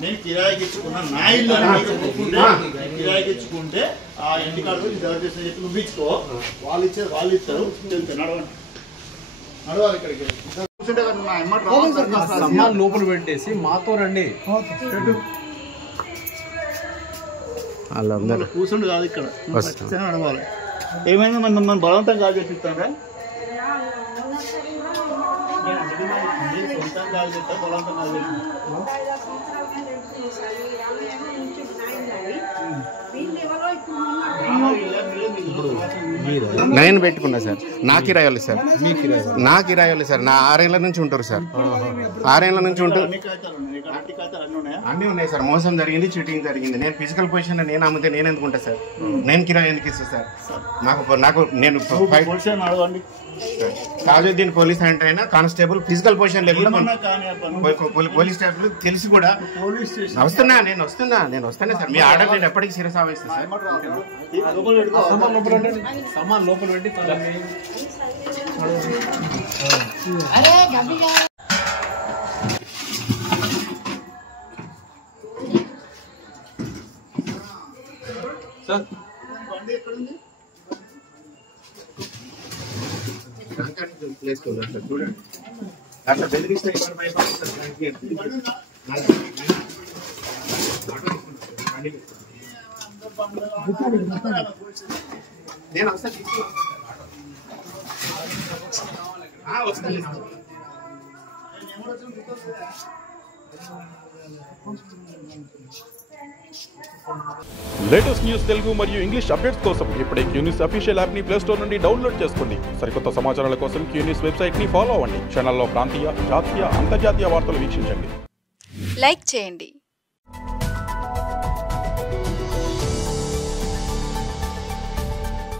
నేను కిరాయికి ఇచ్చుకున్నా నా ఇల్లు కిరాయికి ఇచ్చుకుంటే ఆ ఇంటి కార్డు జవర్ చేసిన చెప్పి నువ్వు ఇచ్చుకో వాళ్ళు ఇచ్చారు వాళ్ళు ఇస్తారు నడవండి నడవాలి ఇక్కడికి సమ్మాన్ లోపల పెట్టేసి మాతో రండి వాళ్ళందరూ కూర్చుండు కాదు ఇక్కడ నడవాలి ఏమైంది మనం బలవంతం కాదు చెప్పిస్తారా సొంతం కాదు చెప్తా బలవంతం కాదు నేను పెట్టుకున్నా సార్ నా కిరాయాలు సార్ నా కిరాయాలు సార్ నా 6 ఏళ్ళ నుంచి ఉంటారు సార్ 6 ఏళ్ళ నుంచి ఉంటారు అన్నీ ఉన్నాయి సార్ మోసం జరిగింది చీటింగ్ జరిగింది నేను ఫిజికల్ పొజిషన్ నేను అమ్మితే నేను ఎందుకుంటా సార్ నేను కిరాయి ఎందుకు ఇస్తాను సార్ నాకు నేను తాజుద్దీన్ పోలీస్ అంటే అయినా కానిస్టేబుల్ ఫిజికల్ పొజిషన్ లేకుండా పోలీస్ స్టాఫ్ తెలిసి కూడా వస్తున్నా సార్ మీ ఆర్డర్ నేను ఎప్పటికీ సీరియస్ ఆవేస్తాను సమ్మాన్ లోపల పెట్టి సార్ చూడండి అట్లా బెదిరిస్తే నేను వస్తాను లేటెస్ట్ న్యూస్ తెలుగు మరియు ఇంగ్లీష్ అప్డేట్స్ కోసం ఇప్పుడే క్యూన్యూస్ అఫీషియల్ యాప్ ని ప్లే స్టోర్ నుండి డౌన్లోడ్ చేసుకోండి. సరికొత్త సమాచారాల కోసం క్యూన్యూస్ వెబ్సైట్ ని ఫాలో అవ్వండి. ఛానల్లో ప్రాంతీయ, జాతీయ, అంతర్జాతీయ వార్తలు వీక్షించండి. లైక్ చేయండి.